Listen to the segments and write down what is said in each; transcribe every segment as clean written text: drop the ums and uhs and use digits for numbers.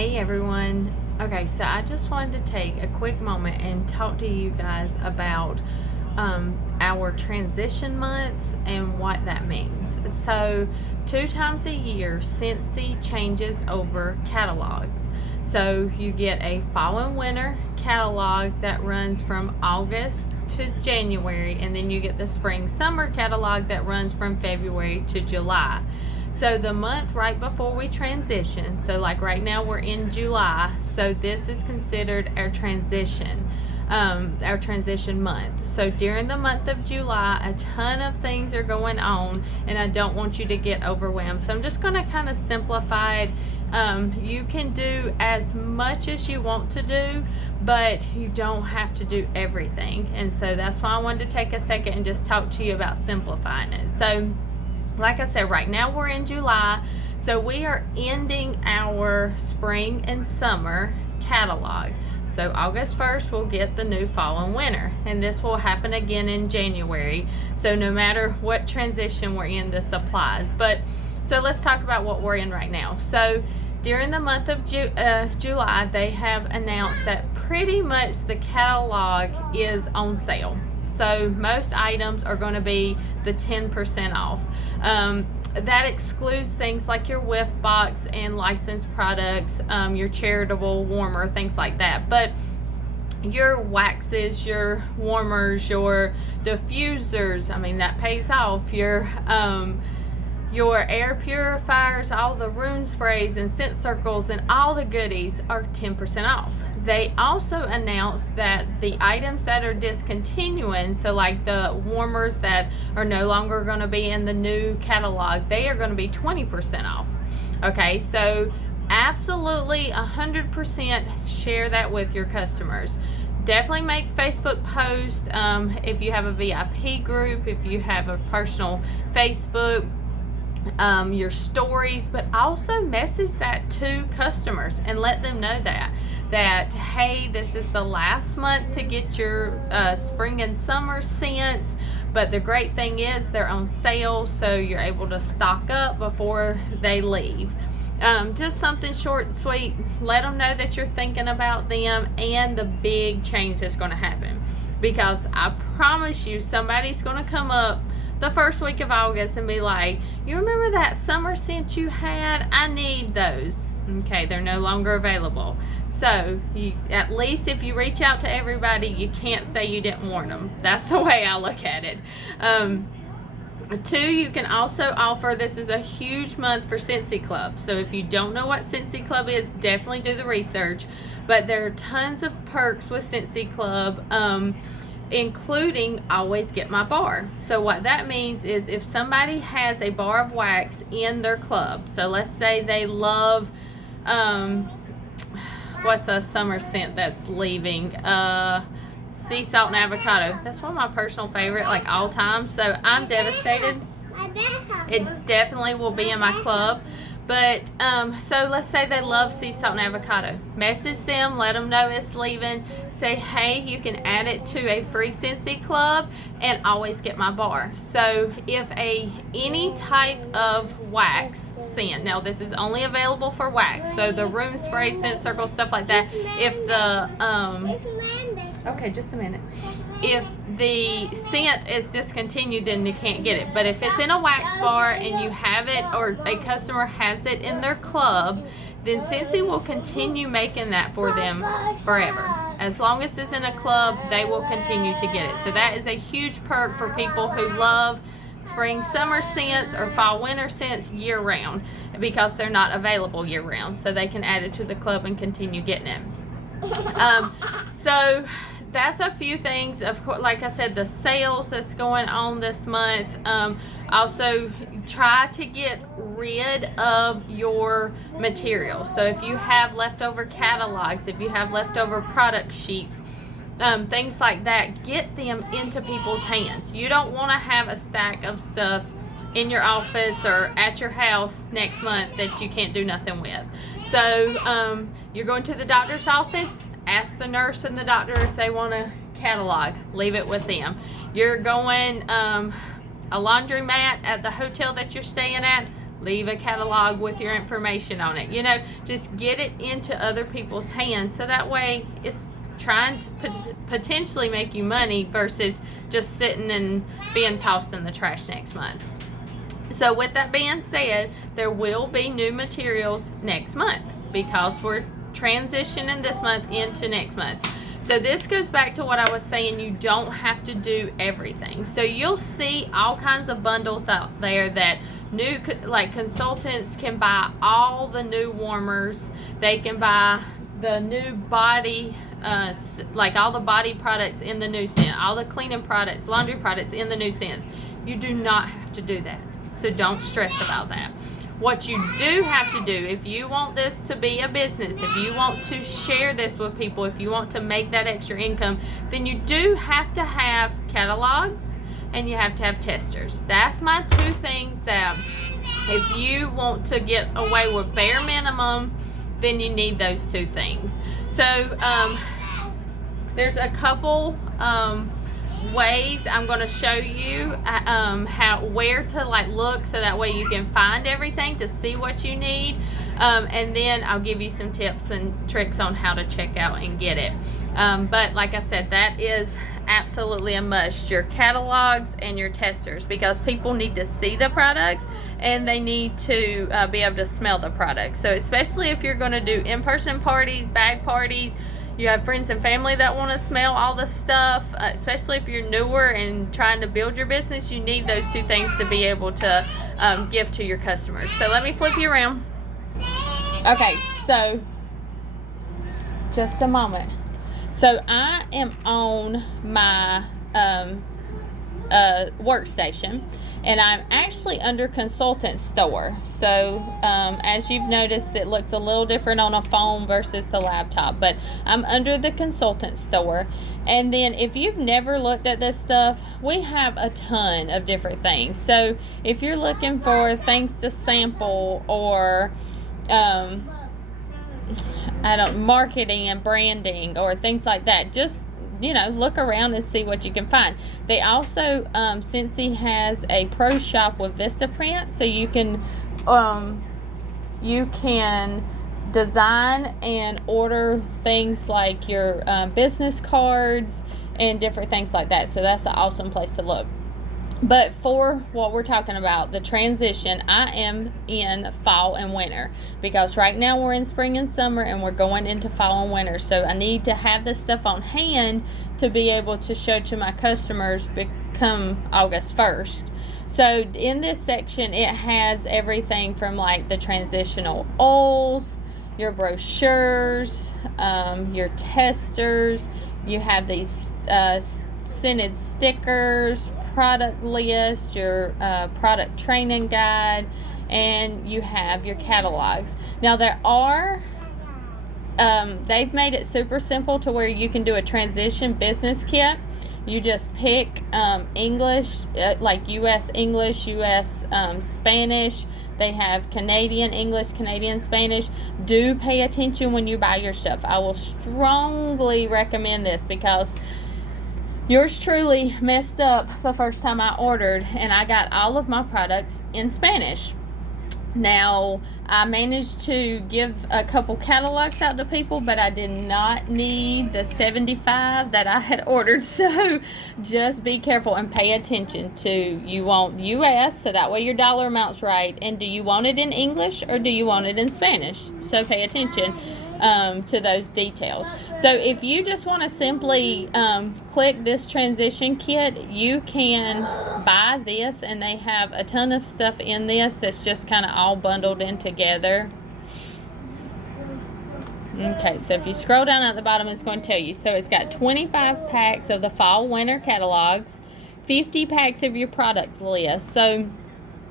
Hey everyone. Okay, so I just wanted to take a quick moment and talk to you guys about our transition months and what that means. So, 2 times a year, Scentsy changes over catalogs. So, you get a fall and winter catalog that runs from August to January, and then you get the spring summer catalog that runs from February to July. So the month right before we transition, so like right now we're in July, so this is considered our transition month. So during the month of July, a ton of things are going on, and I don't want you to get overwhelmed. So I'm just going to kind of simplify it. You can do as much as you want to do, but you don't have to do everything. And so that's why I wanted to take a second and just talk to you about simplifying it. So like I said, right now we're in July, so we are ending our spring and summer catalog. So August 1st, we'll get the new fall and winter, and this will happen again in January. So no matter what transition we're in, this applies. But so let's talk about what we're in right now. So during the month of July, they have announced that pretty much the catalog is on sale. So most items are going to be the 10% off. That excludes things like your whiff box and licensed products, your charitable warmer, things like that. But your waxes, your warmers, your diffusers, I mean, that pays off. Your air purifiers, all the room sprays and scent circles and all the goodies are 10% off. They also announced that the items that are discontinuing, so like the warmers that are no longer going to be in the new catalog, they are going to be 20% off. Okay, so absolutely 100% share that with your customers. Definitely make Facebook posts if you have a VIP group, if you have a personal Facebook, your stories, but also message that to customers and let them know that hey, this is the last month to get your spring and summer scents, but the great thing is they're on sale, so you're able to stock up before they leave. Just something short and sweet. Let them know that you're thinking about them and the big change that's going to happen, because I promise you somebody's going to come up the first week of August and be like, you remember that summer scent you had? I need those. Okay, they're no longer available. So at least if you reach out to everybody, you can't say you didn't warn them. That's the way I look at it. Two, you can also offer, this is a huge month for Scentsy Club. So if you don't know what Scentsy Club is, definitely do the research. But there are tons of perks with Scentsy Club, including always get my bar. So what that means is if somebody has a bar of wax in their club, so let's say they love what's a summer scent that's leaving, sea salt and avocado. That's one of my personal favorite, like all time. So I'm devastated. It definitely will be in my club. But so let's say they love sea salt and avocado. Message them, let them know it's leaving. Say, hey, you can add it to a free Scentsy Club and always get my bar. So if any type of wax scent, now this is only available for wax, so the room spray, scent circles, stuff like that. If the okay, just a minute. If the scent is discontinued, then you can't get it. But if it's in a wax bar and you have it, or a customer has it in their club, then Scentsy will continue making that for them forever. As long as it's in a club, they will continue to get it. So that is a huge perk for people who love spring summer scents or fall winter scents year round, because they're not available year round. So they can add it to the club and continue getting it. So that's a few things. Of course, like I said, the sales that's going on this month. Also, try to get rid of your materials. So if you have leftover catalogs, if you have leftover product sheets, things like that, get them into people's hands. You don't want to have a stack of stuff in your office or at your house next month that you can't do nothing with. So you're going to the doctor's office, ask the nurse and the doctor if they want a catalog. Leave it with them. You're going a laundromat at the hotel that you're staying at, leave a catalog with your information on it. You know, just get it into other people's hands so that way it's trying to potentially make you money versus just sitting and being tossed in the trash next month. So with that being said, there will be new materials next month because we're transitioning this month into next month. So this goes back to what I was saying, you don't have to do everything. So you'll see all kinds of bundles out there that new, like consultants can buy all the new warmers. They can buy the new body, like all the body products in the new scent, all the cleaning products, laundry products in the new scents. You do not have to do that. So don't stress about that. What you do have to do, if you want this to be a business, if you want to share this with people, if you want to make that extra income, then you do have to have catalogs and you have to have testers. That's my two things that if you want to get away with bare minimum, then you need those two things. So there's a couple ways I'm going to show you where to like look so that way you can find everything to see what you need, and then I'll give you some tips and tricks on how to check out and get it. But like I said, that is absolutely a must, your catalogs and your testers, because people need to see the products and they need to be able to smell the products. So especially if you're going to do in-person parties, bag parties, you have friends and family that want to smell all the stuff, especially if you're newer and trying to build your business, you need those two things to be able to give to your customers. So let me flip you around. Okay, so just a moment. So I am on my workstation, and I'm actually under consultant store. So as you've noticed, it looks a little different on a phone versus the laptop, but I'm under the consultant store. And then if you've never looked at this stuff, we have a ton of different things. So if you're looking for things to sample or marketing and branding or things like that, just look around and see what you can find. They also, Scentsy has a pro shop with Vistaprint, so you can design and order things like your business cards and different things like that. So that's an awesome place to look. But for what we're talking about, the transition, I am in fall and winter because right now we're in spring and summer and we're going into fall and winter. So I need to have this stuff on hand to be able to show to my customers come August 1st. So in this section, it has everything from like the transitional oils, your brochures, your testers. You have these scented stickers, product list, your product training guide, and you have your catalogs. Now there are they've made it super simple to where you can do a transition business kit. You just pick English, like US English, US Spanish. They have Canadian English, Canadian Spanish. Do pay attention when you buy your stuff. I will strongly recommend this because yours truly messed up the first time I ordered, and I got all of my products in Spanish. Now, I managed to give a couple catalogs out to people, but I did not need the 75 that I had ordered. So just be careful and pay attention to, you want US, so that way your dollar amount's right. And do you want it in English or do you want it in Spanish? So pay attention to those details. So if you just want to simply click this transition kit, you can buy this, and they have a ton of stuff in this that's just kind of all bundled in together. Okay, so if you scroll down at the bottom, it's going to tell you. So it's got 25 packs of the fall winter catalogs, 50 packs of your product list. So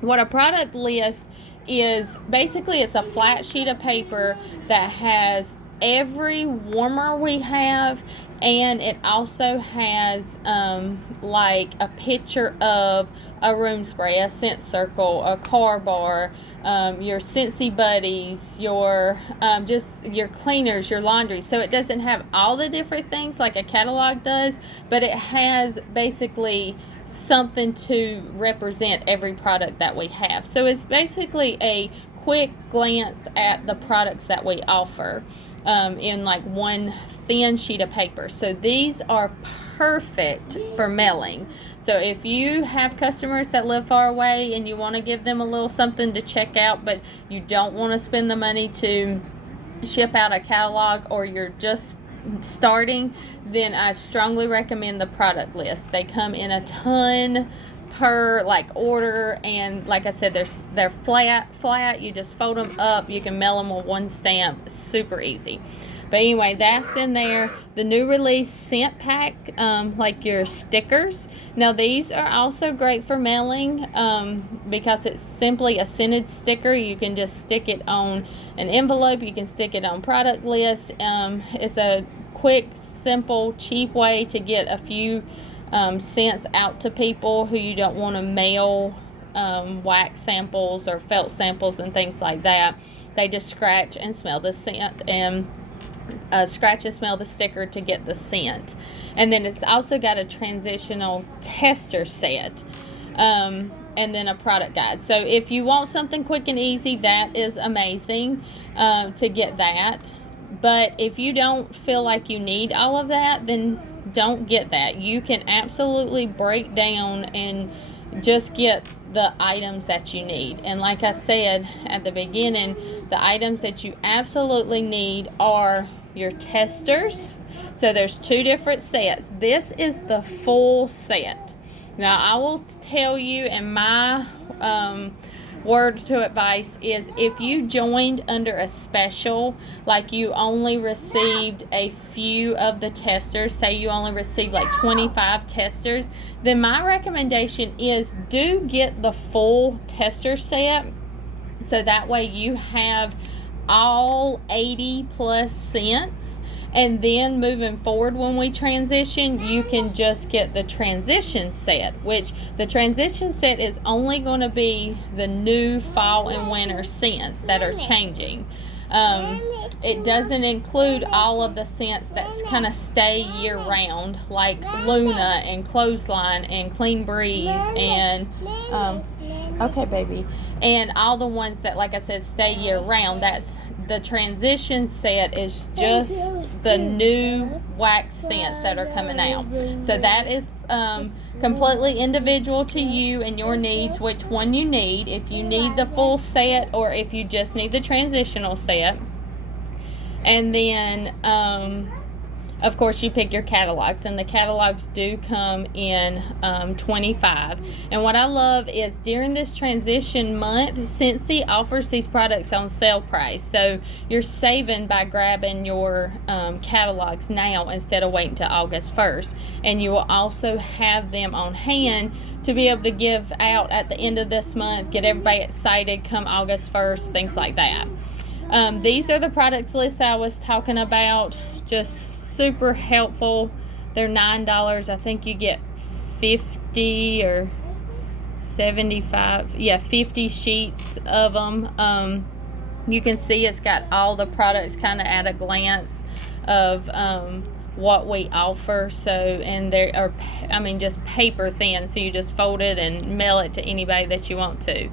what a product list is, basically it's a flat sheet of paper that has every warmer we have, and it also has like a picture of a room spray, a scent circle, a car bar, your Scentsy buddies, your just your cleaners, your laundry. So it doesn't have all the different things like a catalog does, but it has basically something to represent every product that we have. So it's basically a quick glance at the products that we offer in like one thin sheet of paper. So these are perfect for mailing. So if you have customers that live far away and you want to give them a little something to check out, but you don't want to spend the money to ship out a catalog, or you're just starting, then I strongly recommend the product list. They come in a ton per like order, and like I said, they're flat. You just fold them up. You can mail them with one stamp. Super easy. But anyway, that's in there. The new release scent pack, like your stickers. Now these are also great for mailing because it's simply a scented sticker. You can just stick it on an envelope. You can stick it on product lists. It's a quick, simple, cheap way to get a few scents out to people who you don't want to mail wax samples or felt samples and things like that. They just scratch and smell the scent, and scratch and smell the sticker to get the scent. And then it's also got a transitional tester set, and then a product guide. So if you want something quick and easy, that is amazing to get that. But if you don't feel like you need all of that, then don't get that. You can absolutely break down and just get the items that you need. And like I said at the beginning, the items that you absolutely need are your testers. So there's two different sets. This is the full set. Now I will tell you, and my word to advice is, if you joined under a special, like you only received a few of the testers, say you only received like 25 testers, then my recommendation is do get the full tester set, so that way you have all 80 plus scents. And then moving forward, when we transition, you can just get the transition set, which the transition set is only going to be the new fall and winter scents that are changing. It doesn't include all of the scents that kind of stay year round, like Luna and Clothesline and Clean Breeze and okay baby, and all the ones that, like I said, stay year round. That's the transition set, is just the new wax scents that are coming out. So that is completely individual to you and your needs, which one you need, if you need the full set or if you just need the transitional set. And then of course you pick your catalogs, and the catalogs do come in 25. And what I love is during this transition month, Scentsy offers these products on sale price, so you're saving by grabbing your catalogs now instead of waiting till August 1st. And you will also have them on hand to be able to give out at the end of this month, get everybody excited come August 1st, things like that. These are the products list I was talking about. Just super helpful. They're $9. I think you get 50 or 75, 50 sheets of them. You can see it's got all the products kind of at a glance of what we offer. So, and they are, just paper thin, so you just fold it and mail it to anybody that you want to.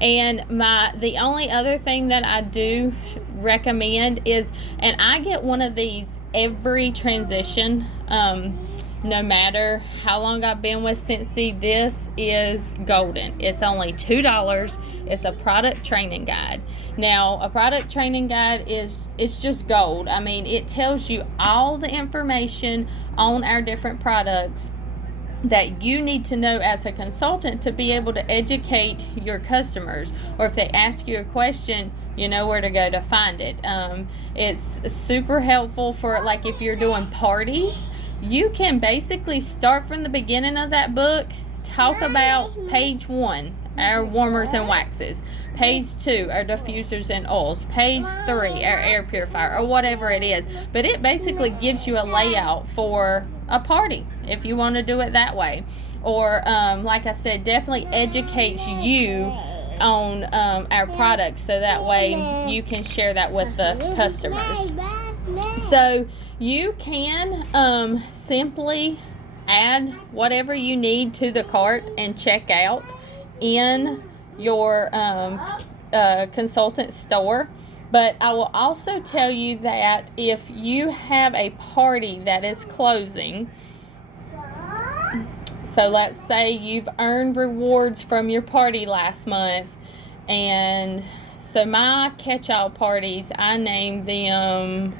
And the only other thing that I do recommend is, and I get one of these every transition, no matter how long I've been with Scentsy, this is golden. It's only $2. It's a product training guide. Now, a product training guide it's just gold. It tells you all the information on our different products that you need to know as a consultant to be able to educate your customers, or if they ask you a question, you know where to go to find it. It's super helpful for, like, if you're doing parties, you can basically start from the beginning of that book, talk about page 1, our warmers and waxes, page 2, our diffusers and oils, page 3, our air purifier, or whatever it is. But it basically gives you a layout for a party if you want to do it that way. Or like I said, definitely educates you on our products, so that way you can share that with the customers. So you can simply add whatever you need to the cart and check out in your consultant store. But I will also tell you that if you have a party that is closing, so let's say you've earned rewards from your party last month, and so my catch-all parties, I named them,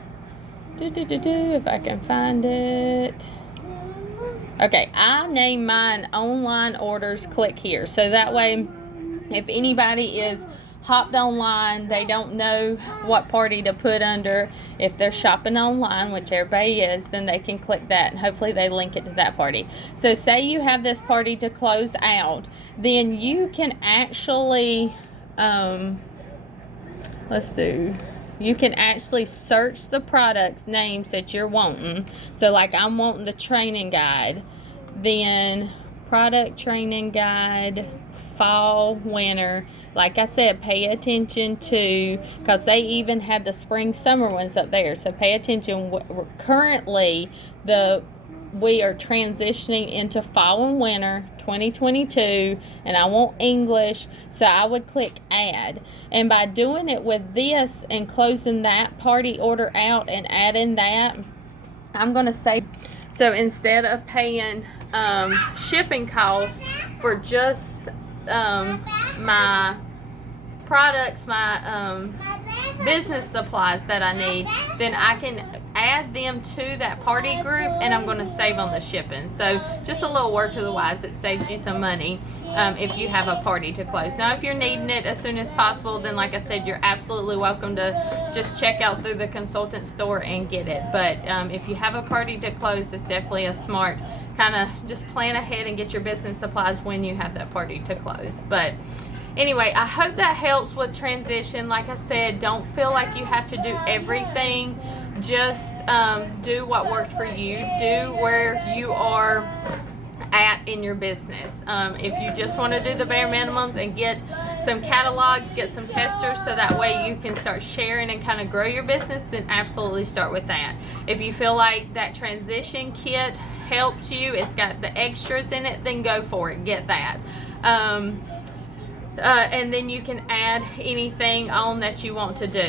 if I can find it. Okay, I named mine online orders, click here. So that way, if anybody is hopped online, they don't know what party to put under. If they're shopping online, which everybody is, then they can click that and hopefully they link it to that party. So say you have this party to close out, then you can actually you can actually search the products names that you're wanting. So like I'm wanting the training guide, then product training guide, fall, winter. Like I said, pay attention to, because they even have the spring, summer ones up there. So pay attention. Currently, we are transitioning into fall and winter 2022, and I want English, so I would click add. And by doing it with this and closing that party order out and adding that, I'm going to save. So instead of paying shipping costs for just my products, my business supplies that I need, then I can add them to that party group, and I'm going to save on the shipping. So just a little word to the wise, it saves you some money if you have a party to close. Now if you're needing it as soon as possible, then like I said, you're absolutely welcome to just check out through the consultant store and get it. But if you have a party to close, it's definitely a smart kind of just plan ahead and get your business supplies when you have that party to close. But anyway, I hope that helps with transition. Like I said, don't feel like you have to do everything. Just do what works for you. Do where you are at in your business. If you just want to do the bare minimums and get some catalogs, get some testers, so that way you can start sharing and kind of grow your business, then absolutely start with that. If you feel like that transition kit helps you, it's got the extras in it, then go for it, get that. And then you can add anything on that you want to do.